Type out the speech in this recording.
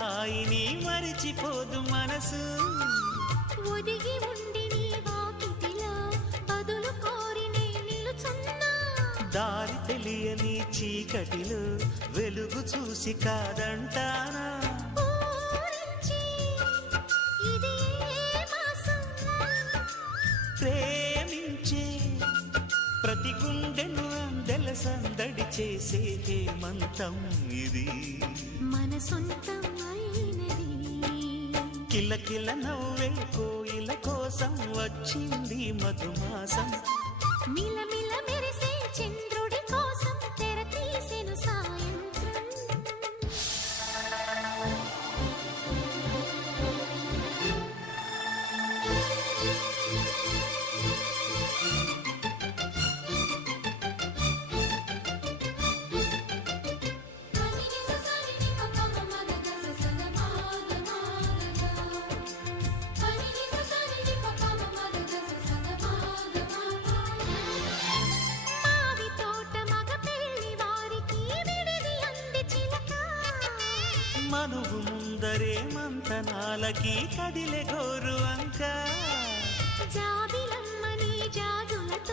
హాయిని మరిచిపోదు మనసు. ఒదిగి ఉండి నీ వాకిటిలో బదులు కోరి నే నిలుచున్నా. దారి తెలియని చీకటిలో వెలుగు చూసి కాదంటానా. ఇది ఏ మాసం ప్రేమించే ప్రతి గుండెను అందెల సందడి చేసే హేమంతం ఇది. మన సొంతం అయినది. కిలకిల నవ్వే కోయిల కోసం వచ్చింది మధుమాసం. మిలమిల మెరిసే చంద్రుడి కోసం తెర తీసెను సాయంత్రం. మనువు ముందరే మంతనాలకి కదిలే గోరు అంక. జాబిలమ్మని జాజులతో